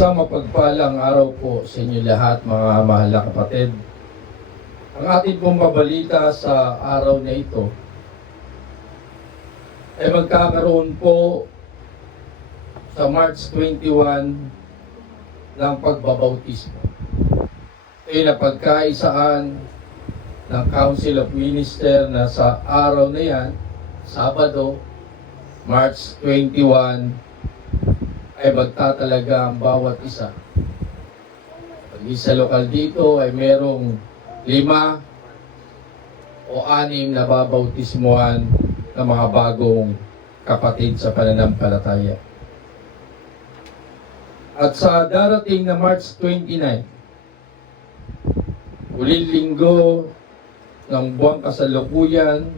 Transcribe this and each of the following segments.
Isang mapagpalang araw po sa inyo lahat, mga mahal na kapatid. Ang ating pong babalita sa araw na ito ay magkakaroon po sa March 21 ng pagbabautismo. Ito'y napagkaisaan ng Council of Ministers na sa araw na yan, Sabado, March 21, ay magtatalaga ang bawat isa. Pag isa lokal dito ay merong 5 o 6 na babautismuhan ng mga bagong kapatid sa pananampalataya. At sa darating na March 29, huling linggo ng buwang kasalukuyan,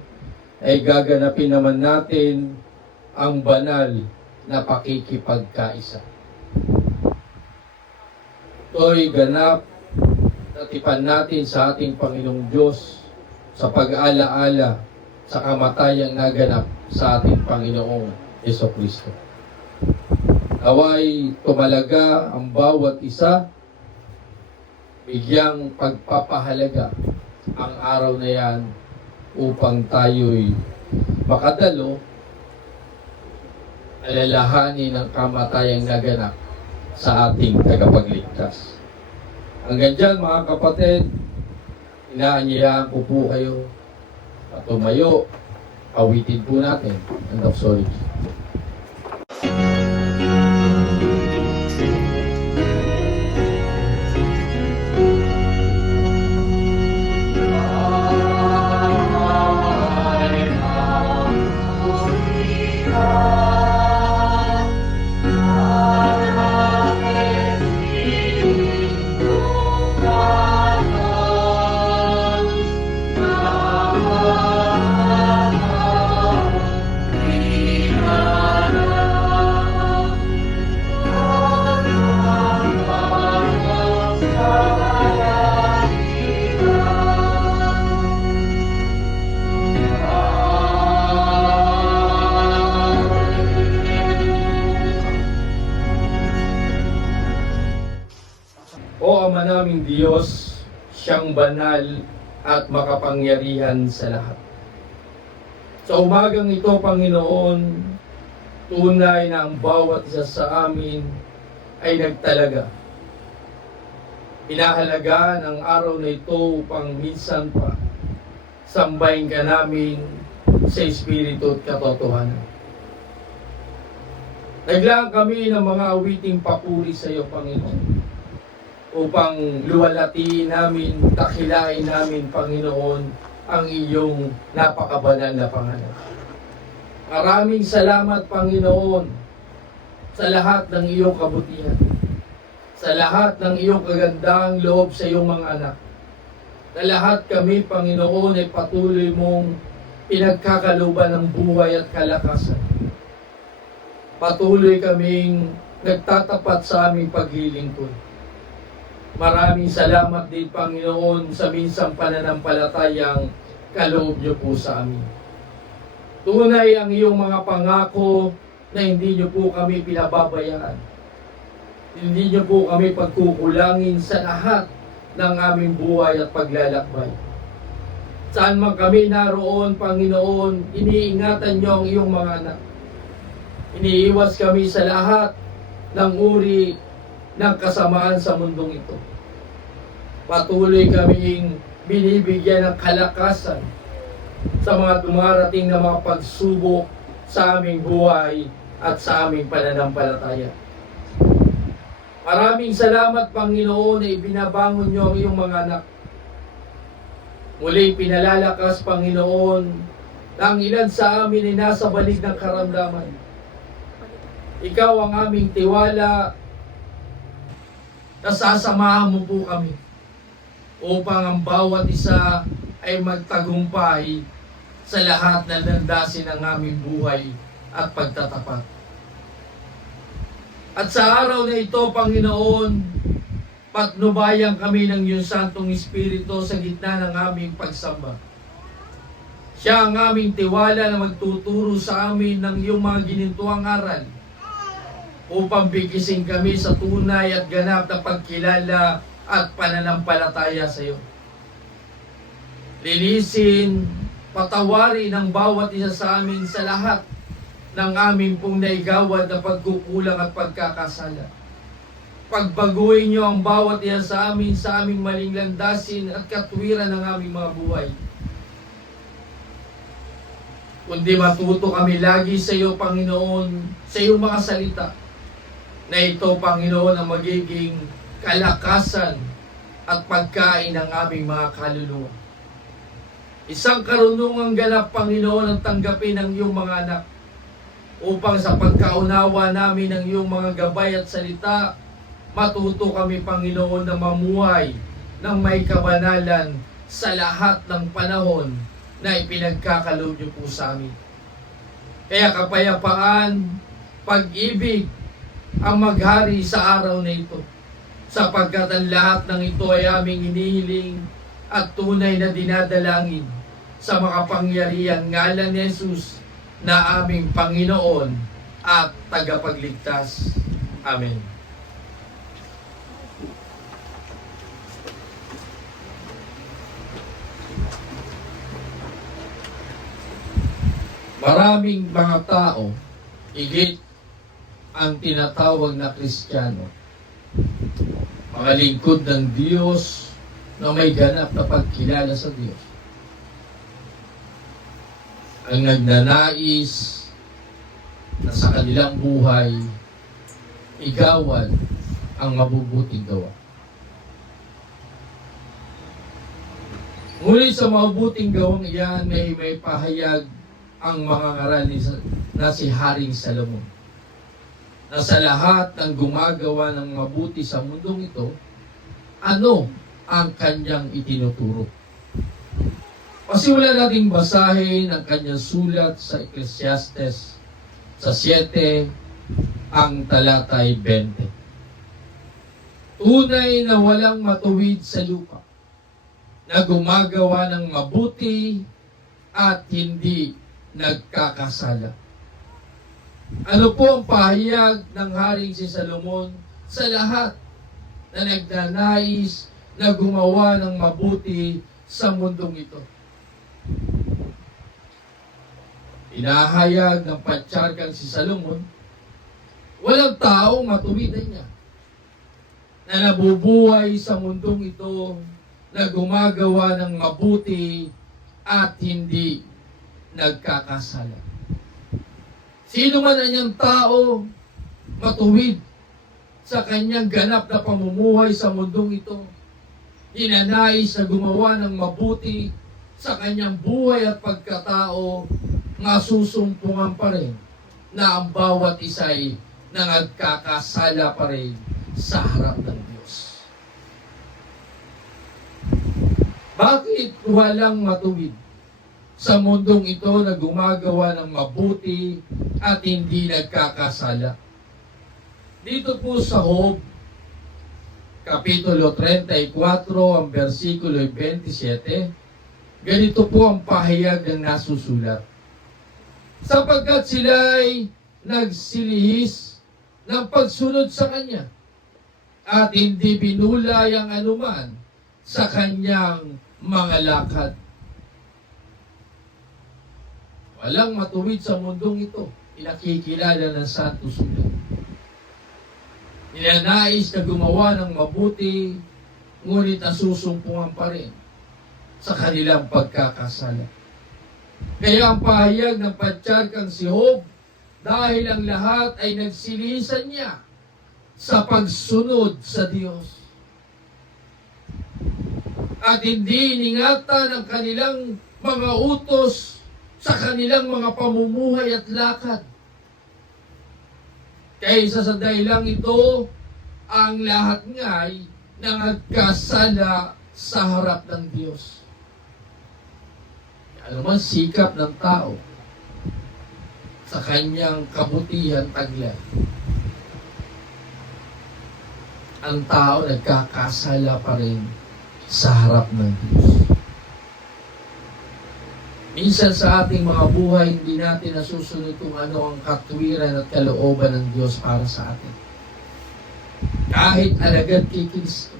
ay gaganapin naman natin ang banal na pakikipagkaisa. Ito'y ganap na tipan natin sa ating Panginoong Diyos sa pag-aalaala sa kamatayang naganap sa ating Panginoong Jesucristo. Naway tumalaga ang bawat isa, bigyang pagpapahalaga ang araw na yan upang tayo'y makadalo alalahanin ng kamatayang naganap sa ating tagapagligtas. Hanggang dyan mga kapatid, inaanyayahan ko po kayo at tumayo, awitin po natin ang doxology. O Ama naming Diyos, siyang banal at makapangyarihan sa lahat. Sa umagang ito, Panginoon, tunay na ang bawat isa sa amin ay nagtalaga. Pinahalaga ng araw na ito upang minsan pa sambahin ka namin sa Espiritu at katotohanan. Naglaan kami ng mga awiting papuri sa iyo, Panginoon, upang luwalhatiin namin, dakilain namin, Panginoon, ang iyong napakabanal na pangalan. Maraming salamat, Panginoon, sa lahat ng iyong kabutihan, sa lahat ng iyong kagandahang loob sa iyong mga anak. Na lahat kami, Panginoon, ay patuloy mong pinagkakaluban ng buhay at kalakasan. Patuloy kaming nagtatapat sa aming paglilingkod. Maraming salamat din, Panginoon, sa minsang pananampalatayang kaloob niyo po sa amin. Tunay ang iyong mga pangako na hindi niyo po kami pinababayaan. Hindi niyo po kami pagkukulangin sa lahat ng aming buhay at paglalakbay. Saan man kami naroon, Panginoon, iniingatan niyo ang iyong mga anak. Iniiwas kami sa lahat ng uri ng kasamaan sa mundong ito. Patuloy kaming binibigyan ng kalakasan sa mga dumarating na mga pagsubok sa aming buhay at sa aming pananampalataya. Maraming salamat, Panginoon, na ibinabangon niyo ang iyong mga anak. Muli pinalalakas, Panginoon, na ang ilan sa amin ay nasa balik ng karamdaman. Ikaw ang aming tiwala, nasasamahan mo po kami upang ang bawat isa ay magtagumpay sa lahat na landasin ng aming buhay at pagtatapat. At sa araw na ito, Panginoon, patnubayan kami ng iyong Santong Espiritu sa gitna ng aming pagsamba. Siya ang aming tiwala na magtuturo sa amin ng iyong mga ginintuang aral upang bigisin kami sa tunay at ganap na pagkilala at pananampalataya sa iyo. Linisin, patawarin ang bawat isa sa amin sa lahat ng aming pong naigawad na pagkukulang at pagkakasala. Pagbaguhin niyo ang bawat isa sa aming maling landasin at katwiran ng aming mga buhay. Kundi matuto kami lagi sa iyo, Panginoon, sa iyong mga salita, na ito, Panginoon, ang magiging kalakasan at pagkain ng aming mga kaluluwa. Isang karunungang ganap, Panginoon, ang tanggapin ng iyong mga anak upang sa pagkaunawa namin ng iyong mga gabay at salita, matuto kami, Panginoon, na mamuhay ng may kabanalan sa lahat ng panahon na ipinagkakaloob niyo po sa amin. Kaya kapayapaan, pag-ibig ang maghari sa araw na ito, sapagkat ang lahat ng ito ay aming hinihiling at tunay na dinadalangin sa makapangyarihan ngalan ni Jesus na aming Panginoon at tagapagligtas. Amen. Maraming mga tao, higit ang tinatawag na Kristiyano, mga lingkod ng Diyos na may ganap na pagkilala sa Diyos, ang nagnanais na sa kanilang buhay igawan ang mabubuting gawa. Ngunit sa mabubuting gawang iyan may pahayag ang mga ngaral na si Haring Salomon, na sa lahat ng gumagawa ng mabuti sa mundong ito, ano ang kanyang itinuturo? Pasimulan nating basahin ang kanyang sulat sa Ecclesiastes sa 7, ang talatay 20. Tunay na walang matuwid sa lupa, na gumagawa ng mabuti at hindi nagkakasala. Ano po ang pahayag ng Haring si Salomon sa lahat na nagnanais na gumawa ng mabuti sa mundong ito? Inahayag ng patriarkang si Salomon, walang taong matuwidan niya na nabubuhay sa mundong ito na gumagawa ng mabuti at hindi nagkakasala. Sino man ang tao matuwid sa kanyang ganap na pamumuhay sa mundong ito, ninanais na gumawa ng mabuti sa kanyang buhay at pagkatao, masusumpungan pa rin na ang bawat isa'y nagkakasala pa rin sa harap ng Diyos. Bakit walang matuwid sa mundong ito na gumagawa ng mabuti at hindi nagkakasala? Dito po sa Job, Kapitulo 34, ang versikulo 27, ganito po ang pahayag ng nasusulat. Sapagkat sila ay nagsilihis ng pagsunod sa Kanya at hindi binulay ang anuman sa Kanyang mga lakad. Walang matuwid sa mundong ito, inakikilala ng Santo Sulat. Ninanais na gumawa ng mabuti, ngunit nasusumpungan pa rin sa kanilang pagkakasala. Kaya ang pahayag ng patriarkang si Job, dahil ang lahat ay nagsilisan niya sa pagsunod sa Diyos. At hindi iningatan ang kanilang mga utos sa kanilang mga pamumuhay at lakad. Kaysa sa dahilang ito, ang lahat nga'y nagkasala sa harap ng Diyos. Ano man sikap ng tao sa kanyang kabutihan taglay, ang tao nagkakasala pa rin sa harap ng Diyos. Minsan sa ating mga buhay, hindi natin nasusunod kung ano ang katwiran at kalooban ng Diyos para sa atin. Kahit alagad kay Kristo,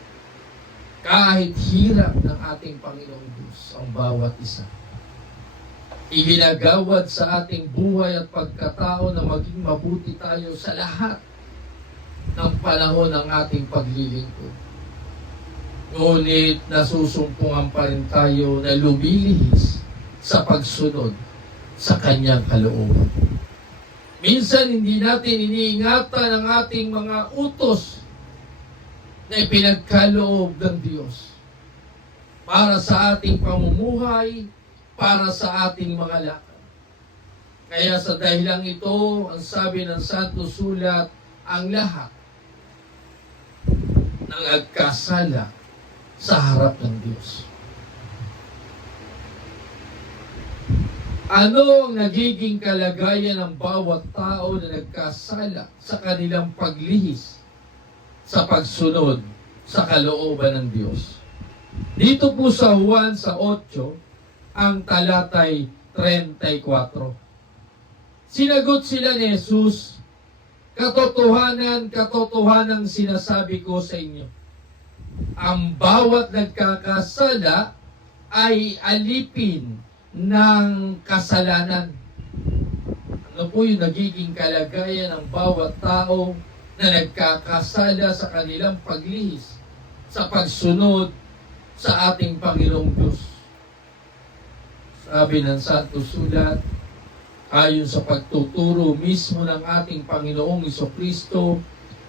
kahit hirap ng ating Panginoong Diyos, ang bawat isa. Iginagawad sa ating buhay at pagkatao na maging mabuti tayo sa lahat ng panahon ng ating paglilingkod. Ngunit nasusumpungan pa rin tayo na lumilihis sa pagsunod sa kanyang kalooban. Minsan hindi natin iniingatan ang ating mga utos na ipinagkaloob ng Diyos para sa ating pamumuhay, para sa ating mga lakad. Kaya sa dahilang ito, ang sabi ng Santo Sulat, ang lahat ng nagkasala sa harap ng Diyos. Ano ang nagiging kalagayan ng bawat tao na nagkasala sa kanilang paglihis sa pagsunod sa kalooban ng Diyos? Dito po sa Juan sa 8, ang talatay 34. Sinagot sila ni Jesus, katotohanan sinasabi ko sa inyo, ang bawat nagkakasala ay alipin ng kasalanan. Ano po yung nagiging kalagayan ng bawat tao na nagkakasala sa kanilang paglihis sa pagsunod sa ating Panginoong Diyos? Sabi ng Santo Sulat, ayon sa pagtuturo mismo ng ating Panginoong Jesucristo,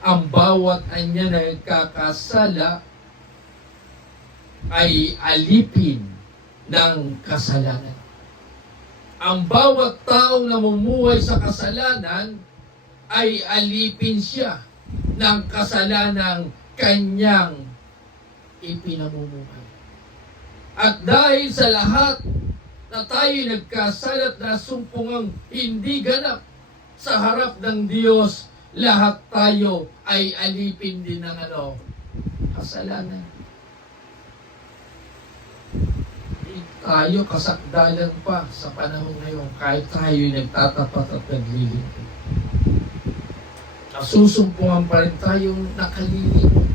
ang bawat anya na nagkakasala ay alipin ng kasalanan. Ang bawat taong namumuhay sa kasalanan ay alipin siya ng kasalanang kanyang ipinamumuhay. At dahil sa lahat na tayo nagkasala at nasumpungang hindi ganap sa harap ng Diyos, lahat tayo ay alipin din ng kasalanan. Tayo kasakdalan pa sa panahon ngayon kahit tayo nagtatapat at naglilingkod. Nasusumpungan pa rin tayong nakalilingkod.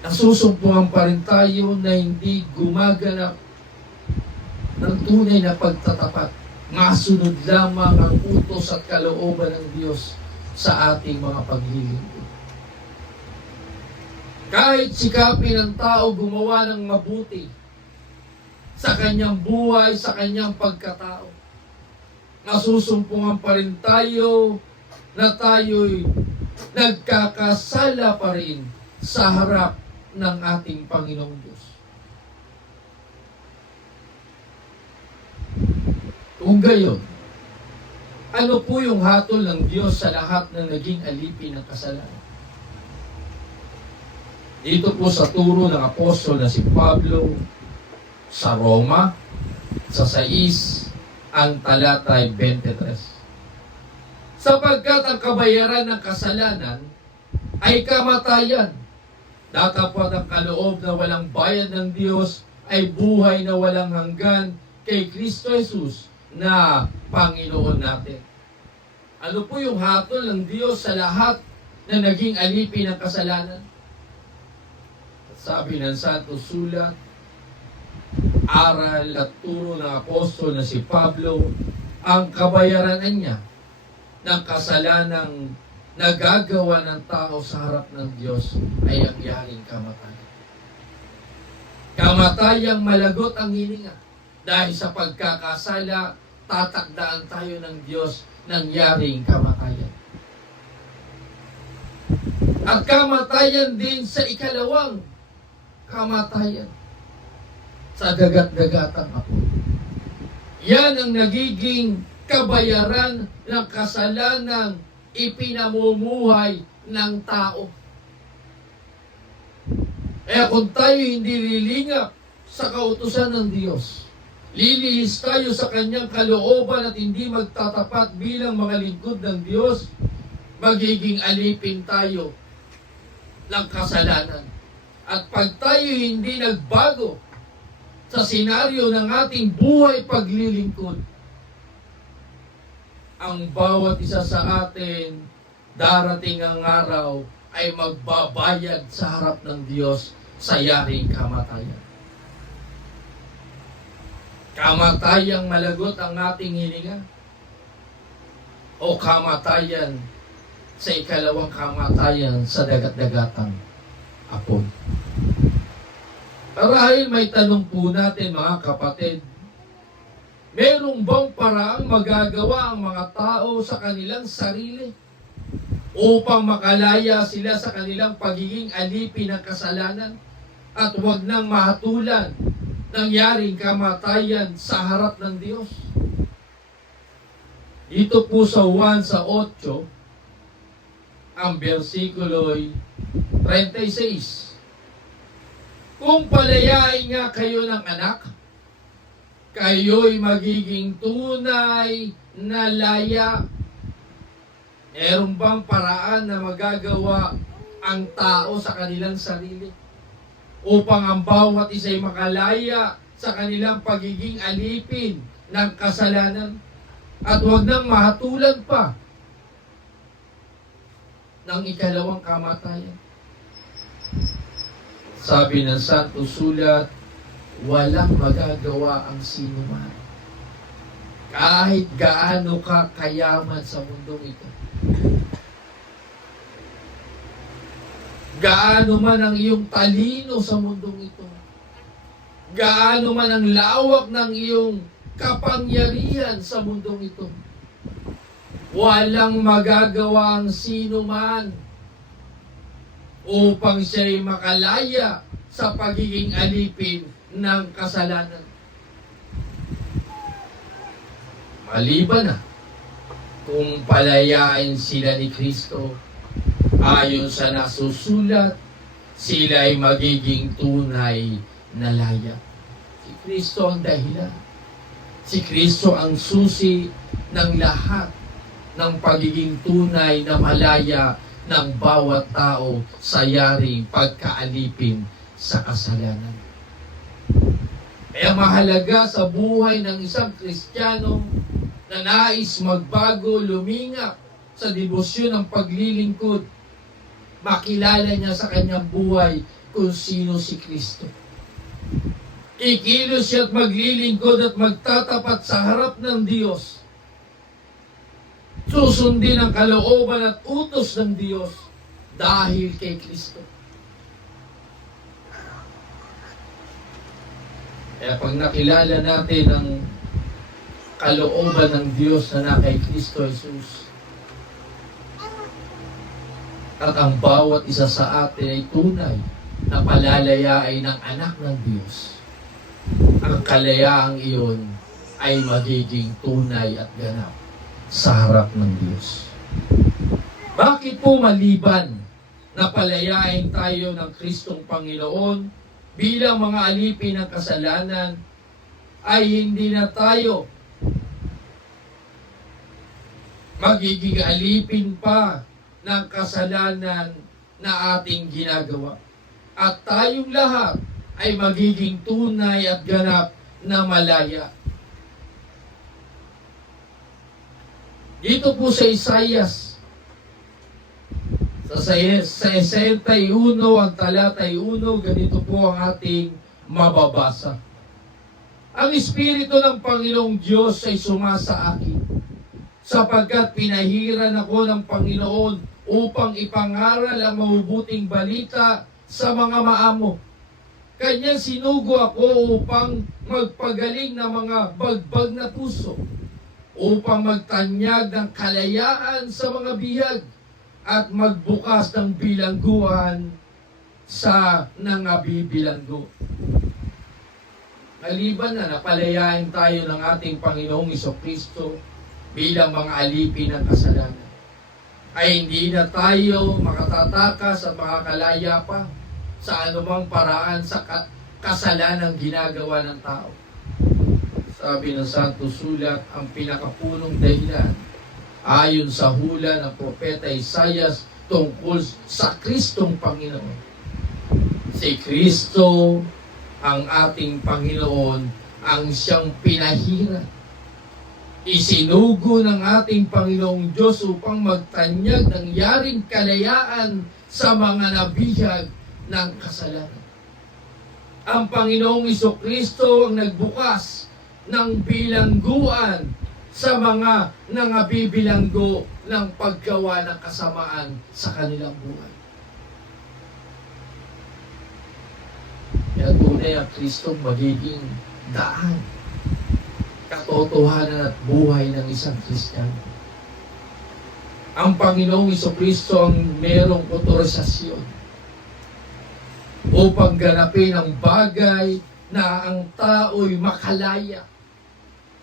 Nasusumpungan pa rin tayo na hindi gumaganap ng tunay na pagtatapat. Masunod lamang ang utos at kalooban ng Diyos sa ating mga paglilingkod. Kahit sikapin ng tao gumawa ng mabuti sa kanyang buhay, sa kanyang pagkatao, nasusumpungan pa rin tayo na tayo'y nagkakasala pa rin sa harap ng ating Panginoong Diyos. Kung gayon, ano po yung hatol ng Diyos sa lahat ng naging alipin ng kasalanan? Dito po sa turo ng apostol na si Pablo sa Roma, sa 6, ang talatay 23. Sapagkat ang kabayaran ng kasalanan ay kamatayan. Datapwat ang kaloob na walang bayad ng Diyos ay buhay na walang hanggan kay Kristo Jesus na Panginoon natin. Ano po yung hatol ng Diyos sa lahat na naging alipin ng kasalanan? Sabi ng Santo Sulat, aral at turo ng apostol na si Pablo, ang kabayaran niya ng kasalanang nagagawa ng tao sa harap ng Diyos ay ang yaring kamatayan. Kamatayang malagot ang hininga. Dahil sa pagkakasala, tatakdaan tayo ng Diyos ng yaring kamatayan. At kamatayan din sa ikalawang kamatayan, sa dagat-dagatang apoy. Yan ang nagiging kabayaran ng kasalanang ipinamumuhay ng tao. Kaya kung tayo hindi lilingap sa kautusan ng Diyos, lilihis tayo sa kanyang kalooban at hindi magtatapat bilang mga lingkod ng Diyos, magiging alipin tayo ng kasalanan. At pag tayo hindi nagbago sa senaryo ng ating buhay paglilingkod, ang bawat isa sa atin, darating ang araw, ay magbabayad sa harap ng Diyos sa yaring kamatayan. Kamatayang malagot ang ating hininga, o kamatayan sa ikalawang kamatayan sa dagat-dagatang apon. Marahil may tanong po natin, mga kapatid, merong bang paraang magagawa ang mga tao sa kanilang sarili upang makalaya sila sa kanilang pagiging alipin ng kasalanan at huwag nang mahatulan ng yaring kamatayan sa harap ng Diyos? Dito po sa Juan sa 8, ang versikulo'y 36. Kung palayain nga kayo ng anak, kayo'y magiging tunay na laya. Meron bang paraan na magagawa ang tao sa kanilang sarili upang ang bawat isa'y makalaya sa kanilang pagiging alipin ng kasalanan at huwag nang mahatulan pa ng ikalawang kamatayan? Sabi ng Santo Sulat, walang magagawa ang sinuman, kahit gaano ka kayaman sa mundong ito, gaano man ang iyong talino sa mundong ito, gaano man ang lawak ng iyong kapangyarihan sa mundong ito, walang magagawa ang sinuman upang siya'y makalaya sa pagiging alipin ng kasalanan. Maliban na kung palayain sila ni Kristo, ayon sa nasusulat, sila ay magiging tunay na laya. Si Kristo ang dahilan. Si Kristo ang susi ng lahat ng pagiging tunay na malaya ng bawat tao sa yaring pagkaalipin sa kasalanan. Kaya mahalaga sa buhay ng isang Kristiyano na nais magbago, lumingap sa debosyon ng paglilingkod, makilala niya sa kanyang buhay kung sino si Kristo. Kikilos siya at maglilingkod at magtatapat sa harap ng Diyos. Susundin ang kalooban at utos ng Diyos dahil kay Kristo. Kaya pag nakilala natin ang kalooban ng Diyos na kay Kristo Jesus, at ang bawat isa sa atin ay tunay na palalayain ng anak ng Diyos, ang kalayaang iyon ay magiging tunay at ganap sa harap ng Diyos. Bakit po maliban na palayain tayo ng Kristong Panginoon bilang mga alipin ng kasalanan, ay hindi na tayo magiging alipin pa ng kasalanan na ating ginagawa? At tayong lahat ay magiging tunay at ganap na malaya. Dito po sa Isaias, sa 61, ang talatay 1, ganito po ang ating mababasa. Ang Espiritu ng Panginoong Diyos ay sumasa akin, sapagkat pinahiran ako ng Panginoon upang ipangaral ang mabubuting balita sa mga maamo. Kanyang sinugo ako upang magpagaling ng mga bagbag na puso, upang magtanyag ng kalayaan sa mga bihag at magbukas ng bilangguan sa nangabibilanggo. Maliban na napalayain tayo ng ating Panginoong Jesucristo bilang mga alipin ng kasalanan, ay hindi na tayo makatataka sa mga kalaya pa sa anumang paraan sa kasalanang ginagawa ng tao. Sabi ng Santo Sulat, ang pinakapunong dahilan ayon sa hula ng propeta Isaias tungkol sa Kristong Panginoon. Si Kristo ang ating Panginoon ang siyang pinahirap. Isinugo ng ating Panginoong Diyos upang magtanyag ng yaring kalayaan sa mga nabihag ng kasalanan. Ang Panginoong Jesucristo ang nagbukas ng bilangguan sa mga nangabibilanggo ng paggawa ng kasamaan sa kanilang buhay. Kaya tunay ang Kristo magiging daan, katotohanan at buhay ng isang Kristiyano. Ang Panginoong Jesucristo ang merong otorisasyon upang ganapin ang bagay na ang tao'y makalaya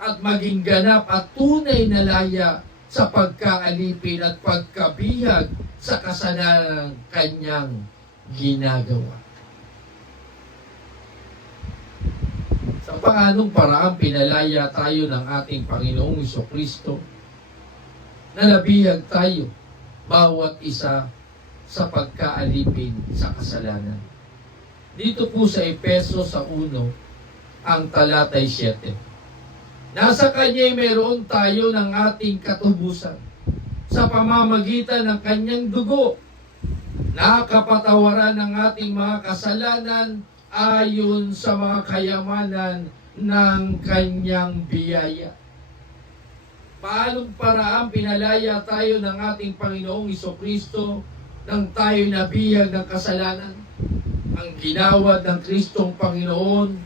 at maging ganap at tunay na laya sa pagkaalipin at pagkabihag sa kasalanan kanyang ginagawa. Sa paanong paraan pinalaya tayo ng ating Panginoong Jesucristo na nabihag tayo bawat isa sa pagkaalipin sa kasalanan. Dito po sa Efeso sa 1, ang talatay 7. Nasa Kanya'y meron tayo ng ating katubusan sa pamamagitan ng Kanyang dugo, nakapatawaran ng ating mga kasalanan ayon sa mga kayamanan ng Kanyang biyaya. Paanong paraan pinalaya tayo ng ating Panginoong Jesucristo nang tayo nabihag ng kasalanan? Ang ginawad ng Kristong Panginoon,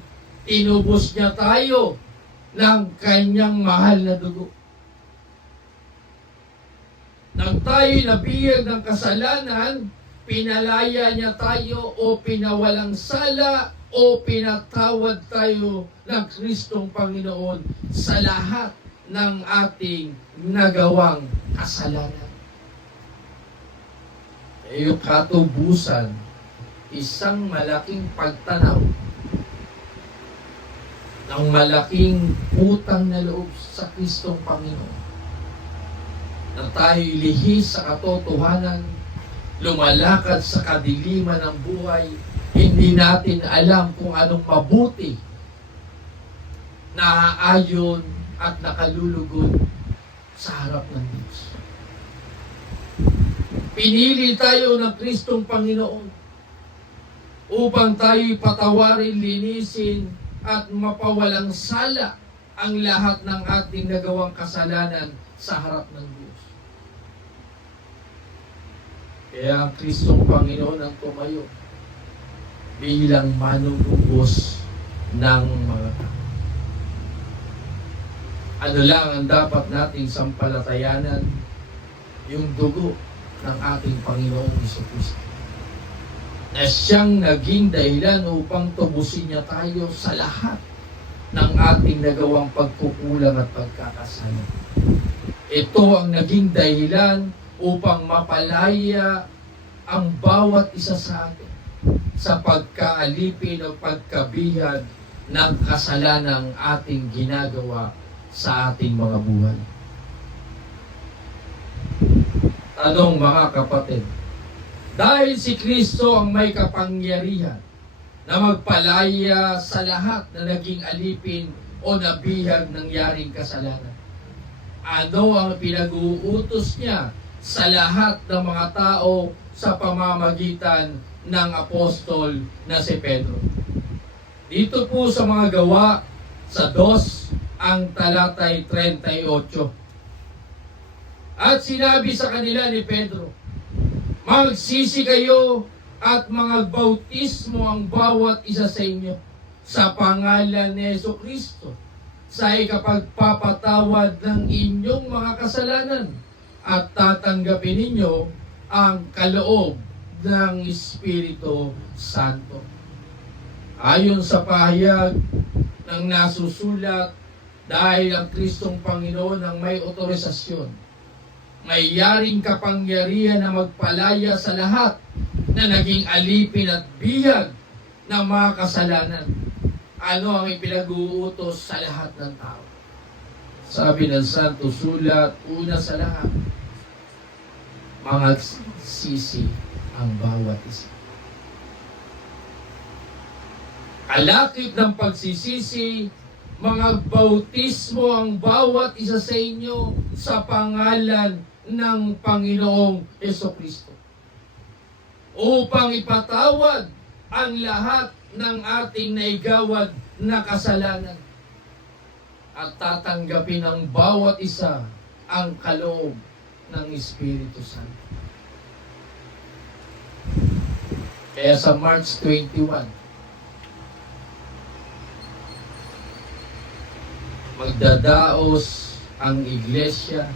tinubos niya tayo ng Kanyang mahal na dugo. Nang tayo nabihag ng kasalanan, pinalaya niya tayo o pinawalang sala o pinatawad tayo ng Kristong Panginoon sa lahat ng ating nagawang kasalanan. Yung katubusan, isang malaking pagtanaw ng malaking utang na loob sa Kristong Panginoon na tayo lihis sa katotohanan, lumalakad sa kadiliman ng buhay, hindi natin alam kung anong mabuti, naaayon at nakalulugod sa harap ng Diyos. Pinili tayo ng Kristong Panginoon upang tayo'y patawarin, linisin at mapawalang sala ang lahat ng ating nagawang kasalanan sa harap ng Diyos. Kaya ang Kristong Panginoon ang tumayo bilang manunubos ng mga tao. Ano lang ang dapat nating sampalatayanan? Yung dugo ng ating Panginoong Jesucristo, na siyang naging dahilan upang tubusin niya tayo sa lahat ng ating nagawang pagkukulang at pagkakasala. Ito ang naging dahilan upang mapalaya ang bawat isa sa atin sa pagkaalipin o pagkabihag ng kasalanang ating ginagawa sa ating mga buhay. Tanong mga kapatid, dahil si Kristo ang may kapangyarihan na magpalaya sa lahat na naging alipin o nabihag ng yaring kasalanan, ano ang pinag-uutos niya sa lahat ng mga tao sa pamamagitan ng apostol na si Pedro? Dito po sa mga gawa sa 2, ang talatay 38. At sinabi sa kanila ni Pedro, magsisi kayo at magbautismo ang bawat isa sa inyo sa pangalan ni Jesucristo sa ikapagpapatawad ng inyong mga kasalanan at tatanggapin ninyo ang kaloob ng Espiritu Santo. Ayon sa pahayag ng nasusulat, dahil ang Kristong Panginoon ang may otorisasyon, may yaring kapangyarihan na magpalaya sa lahat na naging alipin at bihag ng mga kasalanan. Ano ang ipinag-uutos sa lahat ng tao? Sabi ng Santo Sulat, una sa lahat, magsisi ang bawat isa. alakip ng pagsisisi, mga bautismo ang bawat isa sa inyo sa pangalan ng Panginoong Hesukristo, upang ipatawad ang lahat ng ating naigawad na kasalanan at tatanggapin ng bawat isa ang kaloob ng Espiritu Santo. Kaya sa March 21, magdadaos ang iglesia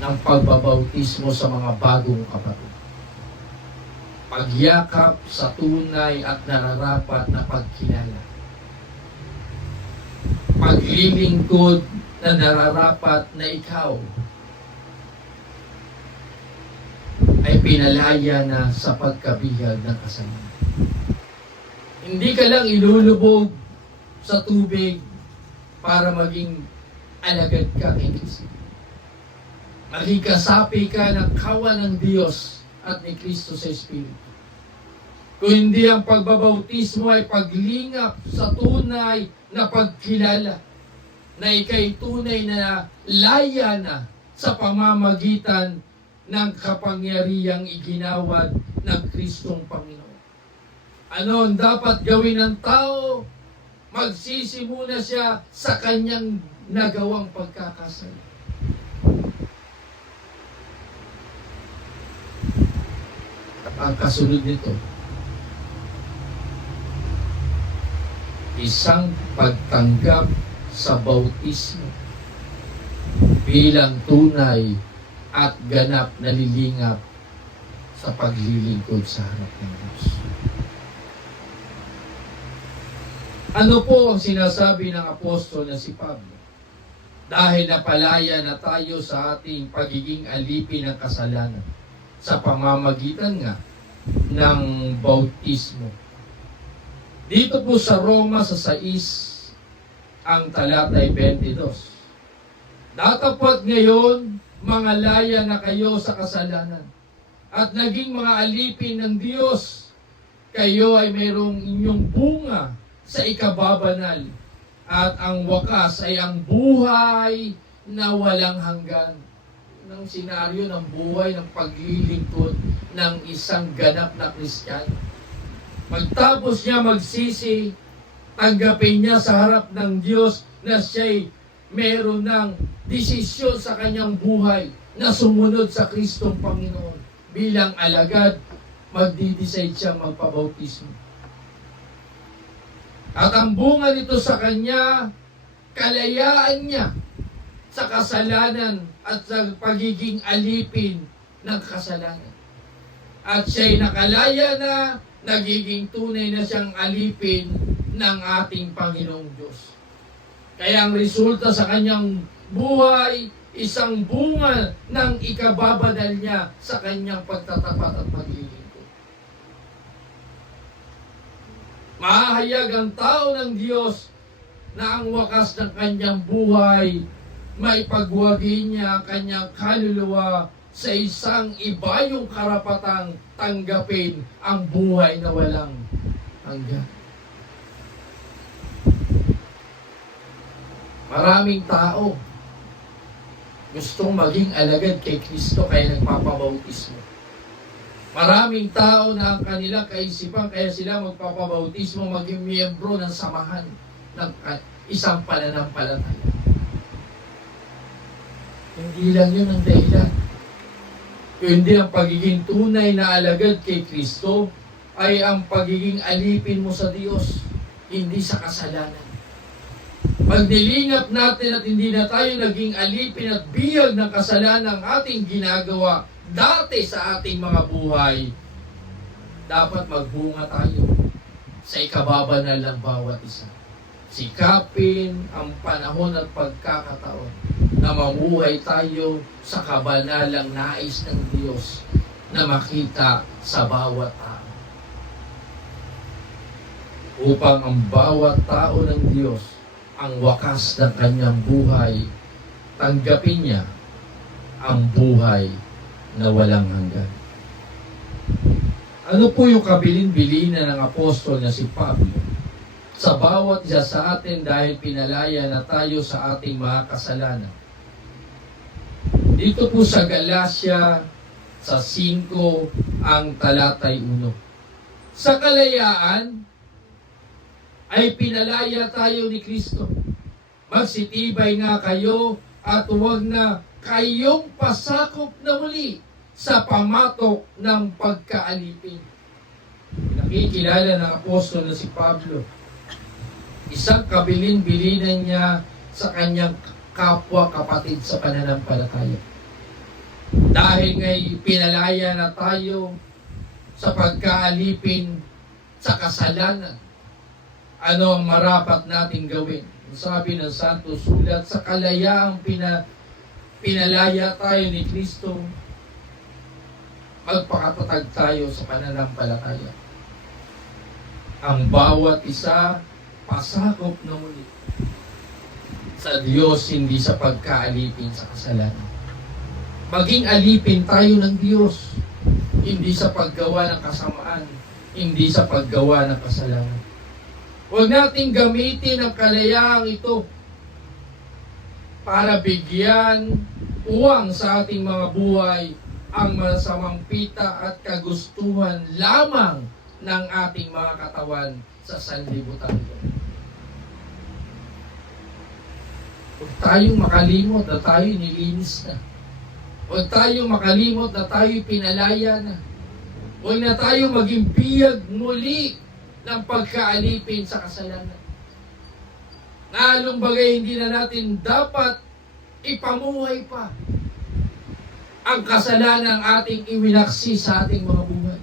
ng pagbabautismo sa mga bagong kapatid. Pagyakap sa tunay at nararapat na pagkilala. Paglilingkod na nararapat na ikaw ay pinalaya na sa pagkabihag ng kasalanan. Hindi ka lang ilulubog sa tubig para maging alagad ka kay Kristo. Maging kasapi ka ng kawan ng Diyos at ni Kristo sa Espiritu. Kung hindi ang pagbabautismo ay paglingap sa tunay na pagkilala na ikay tunay na laya na sa pamamagitan ng kapangyarihang iginawad ng Kristong Panginoon. Ano ang dapat gawin ng tao? Magsisimula siya sa kanyang nagawang pagkakasala. At ang kasunod nito, isang pagtanggap sa bautismo bilang tunay at ganap na lilingap sa paglilingkod sa harap ng Diyos. Ano po ang sinasabi ng apostol na si Pablo? Dahil napalaya na tayo sa ating pagiging alipin ng kasalanan sa pamamagitan nga ng bautismo. Dito po sa Roma sa 6, ang talata ay 22. Datapwat ngayon, mga laya na kayo sa kasalanan at naging mga alipin ng Diyos, kayo ay mayroong inyong bunga sa ikababanal at ang wakas ay ang buhay na walang hanggan. Ng senaryo ng buhay ng paglilingkod ng isang ganap na Kristiyano. Pagtapos niya magsisi, tanggapin niya sa harap ng Diyos na siya'y meron ng desisyon sa kanyang buhay na sumunod sa Kristong Panginoon. Bilang alagad, magdi-decide siya magpabautismo. At ang bunga nito sa kanya, kalayaan niya sa kasalanan at sa pagiging alipin ng kasalanan. At siya'y nakalaya na, nagiging tunay na siyang alipin ng ating Panginoong Diyos. Kaya ang resulta sa kanyang buhay, isang bunga ng ikababanal niya sa kanyang pagtatapat at paglilingkod. Mahayag ang tao ng Diyos na ang wakas ng kanyang buhay maipagwagi niya kanyang kaluluwa sa isang ibayong karapatang tanggapin ang buhay na walang hanggan. Maraming tao gustong maging alagad kay Kristo kaya nagpapabautismo. Maraming tao na ang kanilang kaisipan kaya sila magpapabautismo maging miyembro ng samahan ng isang pananampalataya. Hindi lang yun ang dahilan. Kundi ang pagiging tunay na alagad kay Kristo ay ang pagiging alipin mo sa Diyos, hindi sa kasalanan. Pag nilingap natin at hindi na tayo naging alipin at bihag ng kasalanan ng ating ginagawa dati sa ating mga buhay, dapat magbunga tayo sa ikababanal ng bawat isa. Sikapin ang panahon at pagkakataon na mamuhay tayo sa kabanalang nais ng Diyos na makita sa bawat tao. Upang ang bawat tao ng Diyos, ang wakas ng kanyang buhay, tanggapin niya ang buhay na walang hanggan. Ano po yung kabilin-bilinan ng apostol na si Pablo sa bawat isa sa atin dahil pinalaya na tayo sa ating mga kasalanan. Dito po sa Galacia, sa 5, ang talatay 1. Sa kalayaan, ay pinalaya tayo ni Kristo. Magsitibay nga kayo at huwag na kayong pasakop na muli sa pamatok ng pagkaalipin. Nakikilala ng apostol na si Pablo. Isang kabilin-bilinan niya sa kanyang kapwa kapatid sa pananampalataya. Dahil ngay pinalaya na tayo sa pagkaalipin sa kasalanan, ano ang marapat nating gawin? Sabi ng Santo Sulat, sa kalayaang pinalaya tayo ni Kristo, magpakatatag tayo sa pananampalataya. Ang bawat isa, pasakop na muli sa Diyos, hindi sa pagkaalipin sa kasalanan. Maging alipin tayo ng Diyos, hindi sa paggawa ng kasamaan, hindi sa paggawa ng kasalanan. Huwag nating gamitin ang kalayaang ito para bigyan uwang sa ating mga buhay ang masamang pita at kagustuhan lamang ng ating mga katawan sa sanlibutan. Huwag tayong makalimot na tayo nilinis na. Huwag tayong makalimot na tayo pinalaya na. Huwag na tayo maging biyag muli ng pagkaalipin sa kasalanan. Naalong bagay, hindi na natin dapat ipamuhay pa ang kasalanan ng ating iwinaksi sa ating mga buhay.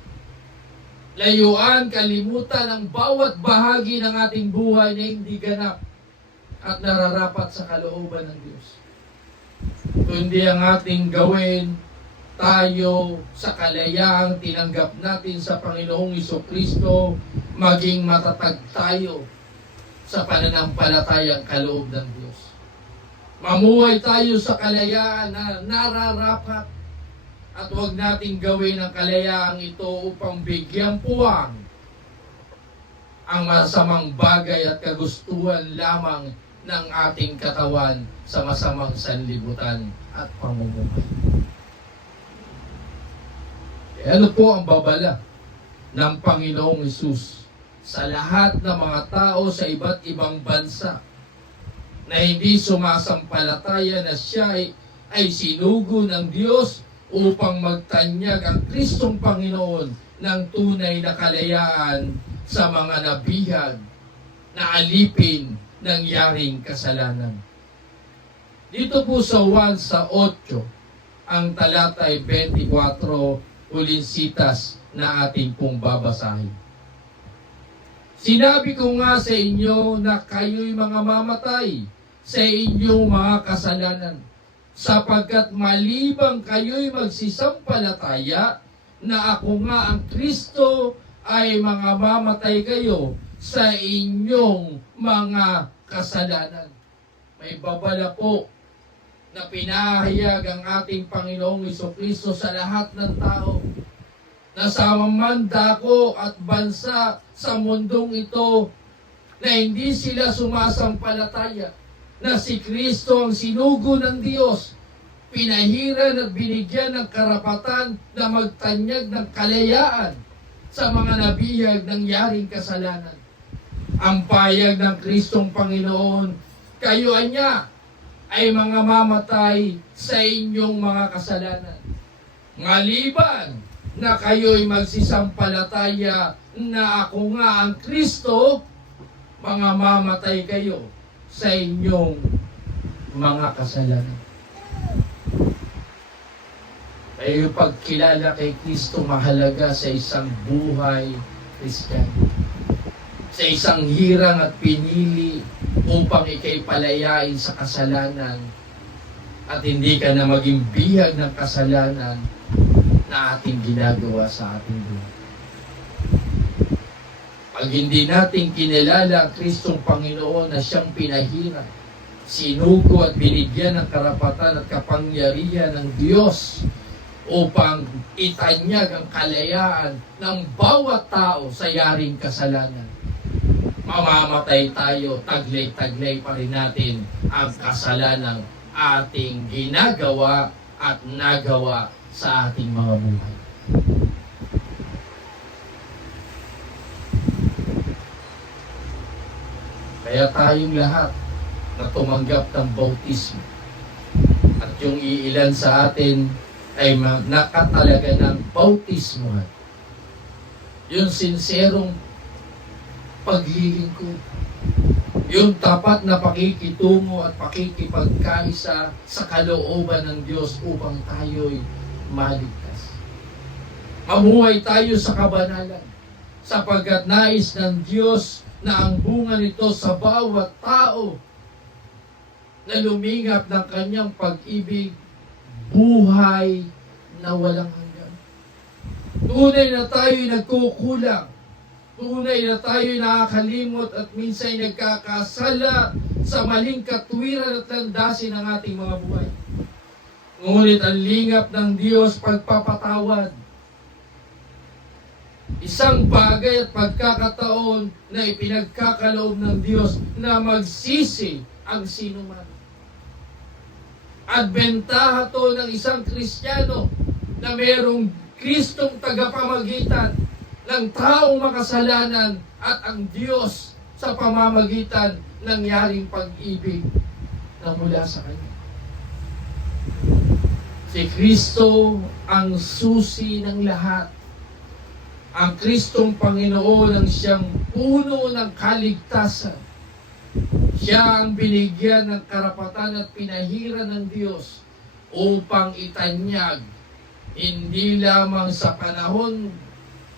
Layuan, kalimutan ang bawat bahagi ng ating buhay na hindi ganap at nararapat sa kalooban ng Diyos. Kundi ang ating gawin, tayo sa kalayaang tinanggap natin sa Panginoong Jesucristo, maging matatag tayo sa pananampalatayang kaloob ng Diyos. Mamuhay tayo sa kalayaan na nararapat at huwag nating gawin ang kalayaang ito upang bigyan puwang ang masamang bagay at kagustuhan lamang ng ating katawan sa masamang sanlibutan at pamumuhay. Ano po ang babala ng Panginoong Hesus sa lahat ng mga tao sa iba't ibang bansa na hindi sumasampalataya na siya ay sinugo ng Diyos upang magtanyag ang Kristong Panginoon ng tunay na kalayaan sa mga nabihag na alipin ng yaring kasalanan. Dito po sa 1 sa 8, ang talatay 24, huling sitas na ating pong babasahin. Sinabi ko nga sa inyo na kayo'y mga mamatay sa inyong mga kasalanan, sapagkat malibang kayo'y magsisampalataya na ako nga ang Kristo, ay mga mamatay kayo sa inyong mga kasalanan. May babala po na pinahayag ang ating Panginoong Jesucristo sa lahat ng tao na sa mandako at bansa sa mundong ito na hindi sila sumasampalataya na si Kristo ang sinugo ng Diyos, pinahiran at binigyan ng karapatan na magtanyag ng kalayaan sa mga nabihag ng yaring kasalanan. Ang payag ng Kristong Panginoon, kayo anya ay mga mamatay sa inyong mga kasalanan. Ngaliban na kayo'y magsisampalataya na ako nga ang Kristo, mga mamatay kayo sa inyong mga kasalanan. Ay pagkilala kay Kristo mahalaga sa isang buhay Kristiyano. Sa isang hirang at pinili upang ikay palayain sa kasalanan at hindi ka na maging bihag ng kasalanan na ating ginagawa sa ating buhay. Pag hindi natin kinilala ang Kristong Panginoon na siyang pinahirang, sinugo at binigyan ng karapatan at kapangyarihan ng Diyos upang itanyag ang kalayaan ng bawat tao sa yaring kasalanan, mamamatay tayo, taglay-taglay pa rin natin ang kasalanang ating ginagawa at nagawa sa ating mga buhay. Kaya tayong lahat na tumanggap ng bautismo at yung iilan sa atin ay nakatalaga ng bautismo, yung sinserong paglilingkod, yung tapat na pakikitungo at pakikipagkaisa sa kalooban ng Diyos upang tayo'y maligtas. Mamuhay tayo sa kabanalan sapagkat nais ng Diyos na ang bunga nito sa bawat tao na lumingap ng kanyang pag-ibig, buhay na walang hanggan. Tunay na tayo'y nagkukulang. Tunay na tayo'y nakakalimot at minsan nagkakasala sa maling katwiran at landasin ng ating mga buhay. Ngunit ang lingap ng Diyos pagpapatawad. Isang bagay at pagkakataon na ipinagkakaloob ng Diyos na magsisi ang sinuman. At bentaha to ng isang Kristiyano na mayroong Kristong tagapamagitan ng taong makasalanan at ang Diyos sa pamamagitan ng yaring pag-ibig na mula sa Kanya. Si Kristo ang susi ng lahat. Ang Kristong Panginoon ang siyang puno ng kaligtasan. Siya ang binigyan ng karapatan at pinahiran ng Diyos upang itanyag hindi lamang sa panahon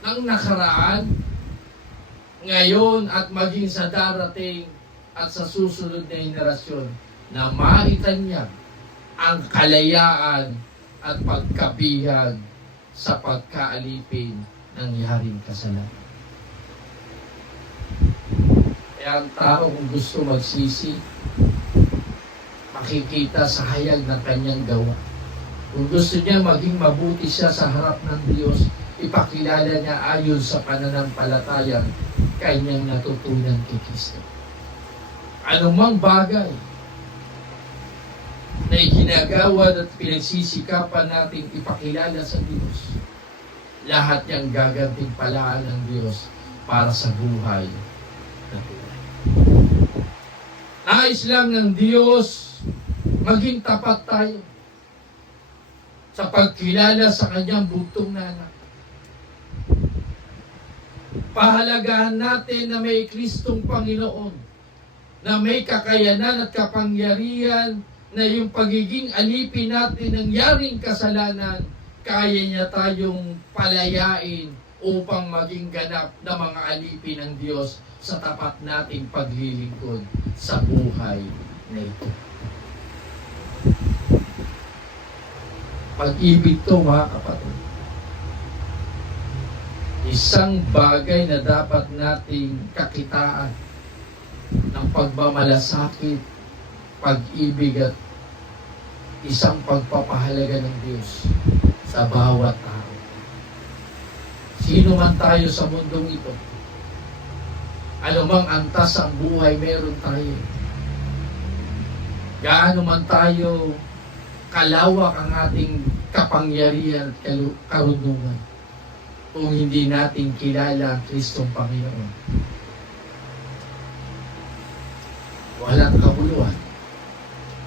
ng nakaraan, ngayon at maging sa darating at sa susunod na henerasyon na maitanyag ang kalayaan at pagkabihag sa pagkaalipin ng yaring kasalanan. Kaya ang tao kung gusto magsisi, makikita sa hayag ng kanyang gawa. Kung gusto niya maging mabuti siya sa harap ng Diyos, ipakilala niya ayon sa pananampalatayang kanyang natutunan kay Kristo. Anumang bagay na iginagawa at pinagsisikapan nating ipakilala sa Diyos, lahat niyang gagantimpalaan ng Diyos para sa buhay na tunay. Nais lang ng Diyos maging tapat tayo sa pagkilala sa kanyang bugtong na anak. Pahalagahan natin na may Kristong Panginoon, na may kakayanan at kapangyarihan na yung pagiging alipin natin ng yaring kasalanan, kaya niya tayong palayain upang maging ganap na mga alipin ng Diyos sa tapat nating paglilingkod sa buhay na ito. Pag-ibig to, mga kapatid, isang bagay na dapat nating kakitaan ng pagmamalasakit, pag-ibig at isang pagpapahalaga ng Diyos sa bawat tao. Sino man tayo sa mundong ito, anumang antas ang buhay meron tayo, gaano man tayo kalawak ang ating kapangyarihan at karunungan, kung hindi natin kilala ang Kristong Panginoon, walang kabuluhan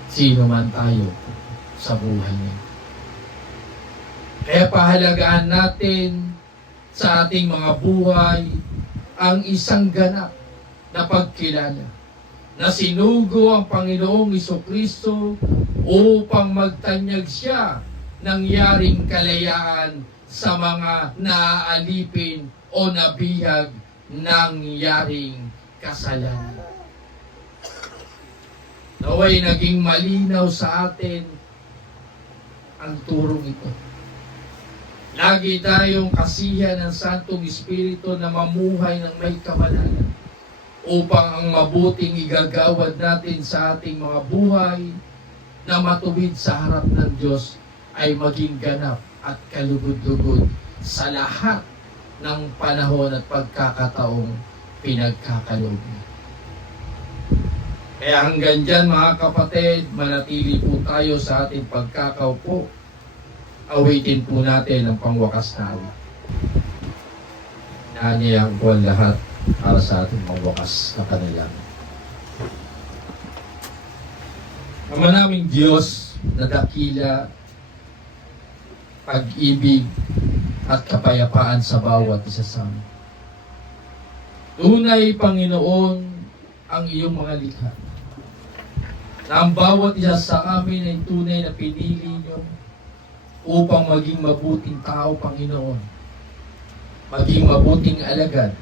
sino man tayo sa buhay niya. Kaya pahalagaan natin sa ating mga buhay ang isang ganap na pagkilala na sinugo ang Panginoong Jesucristo upang magtanyag siya ng yaring kalayaan sa mga naaalipin o nabihag ng yaring kasalanan. Naway naging malinaw sa atin ang turong ito. Lagi tayong kasihan ng Santong Espiritu na mamuhay ng may kabanalan upang ang mabuting igagawad natin sa ating mga buhay na matuwid sa harap ng Diyos ay maging ganap at kalugod-lugod sa lahat ng panahon at pagkakataong ipinagkakaloob niya. Kaya hanggang dyan mga kapatid, manatili po tayo sa ating pagkakaupo. Awitin po natin ang pangwakas na awit. Inaanyayahan ko ang lahat para sa ating pangwakas na panalangin. Ama naming Diyos na dakila, pag-ibig at kapayapaan sa bawat isa sa amin. Tunay, Panginoon, ang iyong mga likha. Na ang bawat isa sa amin ay tunay na pinili niyo upang maging mabuting tao, Panginoon. Maging mabuting alagad.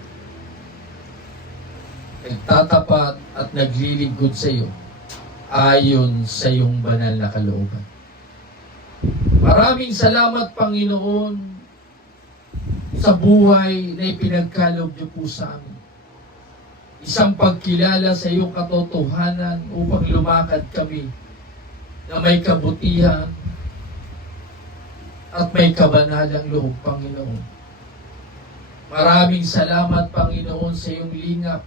Nagtatapat at naglilingkod sa iyo ayon sa iyong banal na kalooban. Maraming salamat, Panginoon, sa buhay na ipinagkaloob niyo po sa amin. Isang pagkilala sa iyong katotohanan upang lumakad kami na may kabutihan at may kabanalang loob, Panginoon. Maraming salamat, Panginoon, sa iyong lingap.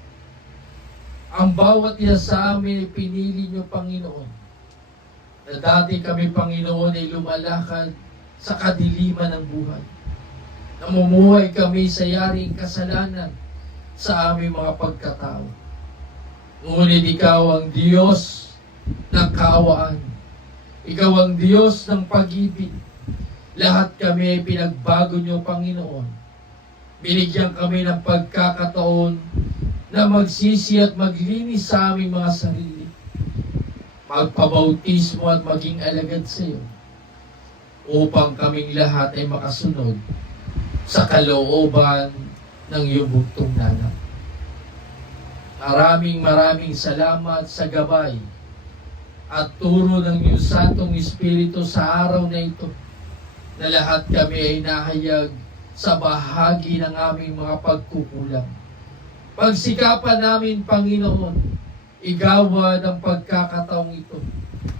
Ang bawat isa sa amin ay pinili niyo, Panginoon. Na dati kami, Panginoon, ay lumalakad sa kadiliman ng buhay. Namumuhay kami sa yaring kasalanan sa aming mga pagkatao. Ngunit ikaw ang Diyos ng kaawaan. Ikaw ang Diyos ng pag-ibig. Lahat kami ay pinagbago niyo, Panginoon. Binigyan kami ng pagkakataon na magsisi at maglinis sa aming mga sarili. Magpabautismo at maging alagad sa iyo upang kaming lahat ay makasunod sa kalooban ng iyong bugtong nanak. Maraming salamat sa gabay at turo ng iyong Santong Espiritu sa araw na ito na lahat kami ay nahayag sa bahagi ng aming mga pagkukulang. Pagsikapan namin, Panginoon, igawad ang pagkakataong ito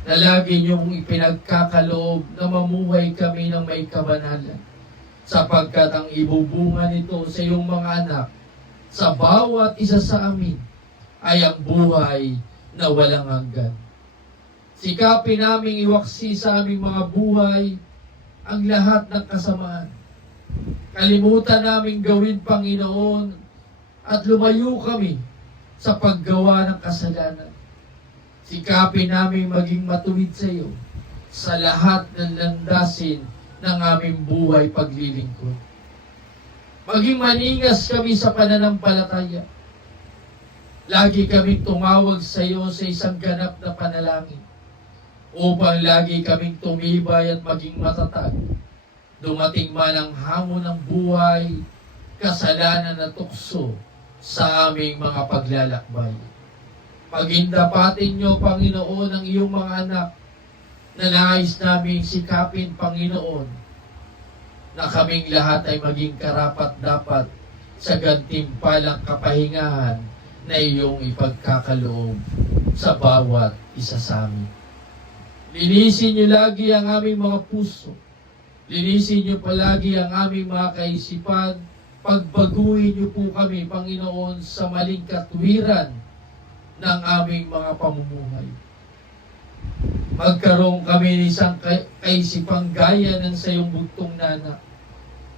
na lagi niyong ipinagkakaloob na mamuhay kami ng may kabanalan, sapagkat ang ibubunga nito sa iyong mga anak sa bawat isa sa amin ay ang buhay na walang hanggan. Sikapin naming iwaksi sa aming mga buhay ang lahat ng kasamaan. Kalimutan naming gawin, Panginoon, at lumayo kami sa paggawa ng kasalanan. Sikapin namin maging matuwid sa iyo sa lahat ng landasin ng aming buhay paglilingkod. Maging maningas kami sa pananampalataya. Lagi kaming tumawag sa iyo sa isang ganap na panalangin upang lagi kaming tumibay at maging matatag. Dumating man ang hamon ng buhay, kasalanan at tukso sa aming mga paglalakbay. Pagindapatin niyo, Panginoon, ang iyong mga anak na nais naming sikapin, Panginoon, na kaming lahat ay maging karapat-dapat sa gantimpalang kapahingahan na iyong ipagkakaloob sa bawat isa sa amin. Linisin niyo lagi ang aming mga puso. Linisin niyo palagi ang aming mga kaisipan. Pagbaguhin niyo po kami, Panginoon, sa maling katwiran ng aming mga pamumuhay. Magkaroon kami ng isang kaisipang gaya ng sa iyong bugtong nanak,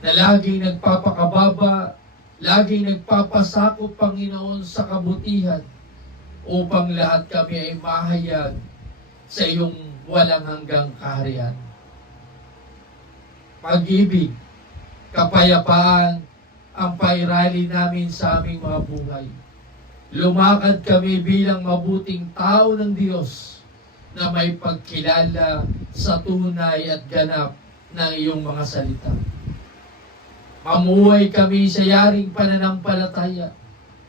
na laging nagpapakababa, laging nagpapasakop, Panginoon, sa kabutihan, upang lahat kami ay mahayag sa iyong walang hanggang kaharian. Pag-ibig, kapayapaan, ang pairali namin sa aming mga buhay. Lumakad kami bilang mabuting tao ng Diyos na may pagkilala sa tunay at ganap ng iyong mga salita. Mamuhay kami sa yaring pananampalataya.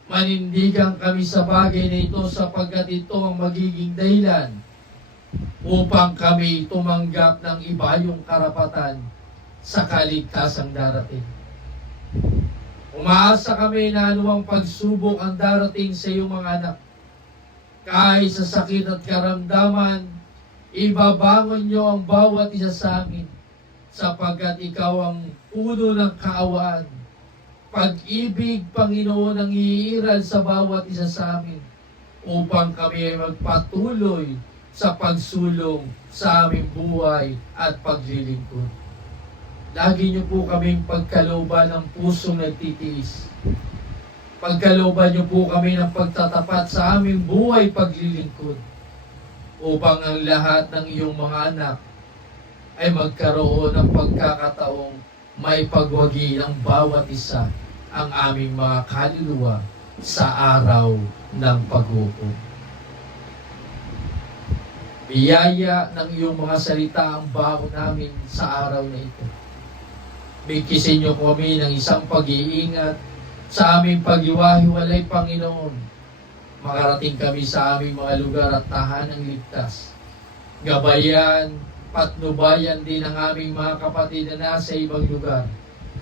Manindigan kami sa bagay na ito sapagkat ito ang magiging dahilan upang kami tumanggap ng ibayong karapatan sa kaligtasang darating. Umaasa kami na anumang pagsubok ang darating sa iyong mga anak. Kahit sa sakit at karamdaman, ibabangon niyo ang bawat isa sa amin, sapagkat ikaw ang puno ng kaawaan pag-ibig, Panginoon, ang iiral sa bawat isa sa amin upang kami ay magpatuloy sa pagsulong sa aming buhay at paglilingkod. Lagi niyo po kaming pagkalooban ng pusong nagtitiis. Pagkalooban niyo po kami ng pagtatapat sa aming buhay paglilingkod upang ang lahat ng iyong mga anak ay magkaroon ng pagkakataong maipagwagi ng bawat isa ang aming mga kaluluwa sa araw ng pag-upo. Biyaya ng iyong mga salita ang baon namin sa araw na ito. Bigkisin niyo kami ng isang pag-iingat sa aming pag-iwahiwalay, Panginoon. Makarating kami sa aming mga lugar at tahanang ligtas. Gabayan, patnubayan din ang aming mga kapatid na nasa ibang lugar,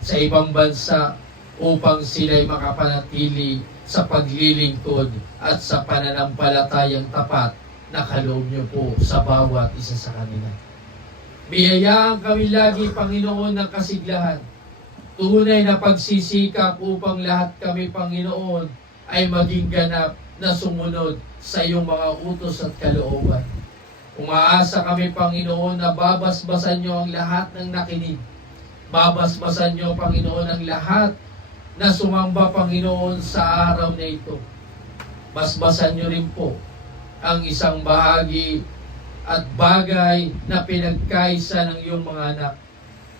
sa ibang bansa, upang sila'y makapanatili sa paglilingkod at sa pananampalatayang tapat na kaloob niyo po sa bawat isa sa kanila. Biyayaan kami lagi, Panginoon, ng kasiglahan. Tunay na pagsisikap upang lahat kami, Panginoon, ay maging ganap na sumunod sa iyong mga utos at kalooban. Umaasa kami, Panginoon, na babasbasan niyo ang lahat ng nakinig. Babasbasan niyo, Panginoon, ang lahat na sumamba, Panginoon, sa araw na ito. Basbasan niyo rin po ang isang bahagi at bagay na pinagkaisa ng iyong mga anak.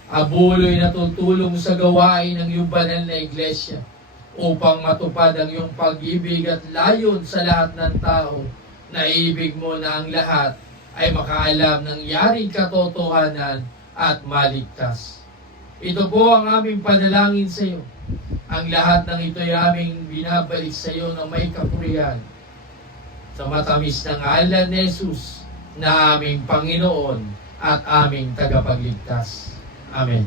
Abuloy na tutulong sa gawain ng iyong banal na iglesia upang matupad ang iyong pag-ibig at layon sa lahat ng tao na ibig mo na ang lahat ay makaalam ng yaring katotohanan at maligtas. Ito po ang aming panalangin sa iyo. Ang lahat ng ito ay aming binabalik sa iyo ng may kapurihan sa matamis ng ngalan ni Jesus na aming Panginoon at aming tagapagligtas. Amen.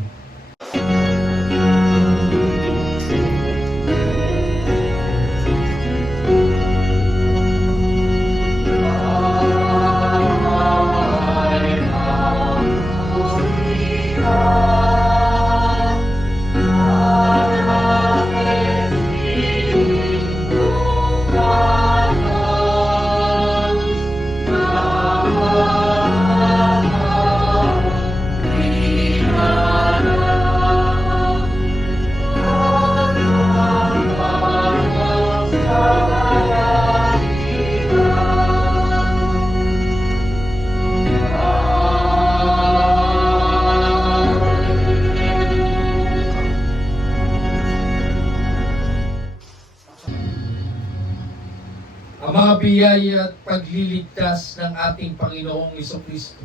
Ang mga biyaya at pagliligtas ng ating Panginoong Jesucristo,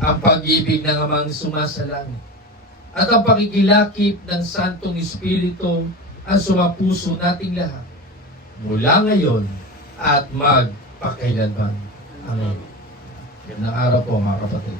ang pag-ibig ng Amang sumasalangit, at ang pakikilakip ng Santong Espiritu ang sumapuso nating lahat, mula ngayon at magpakailanman. Amen. Gandang araw po, mga kapatid.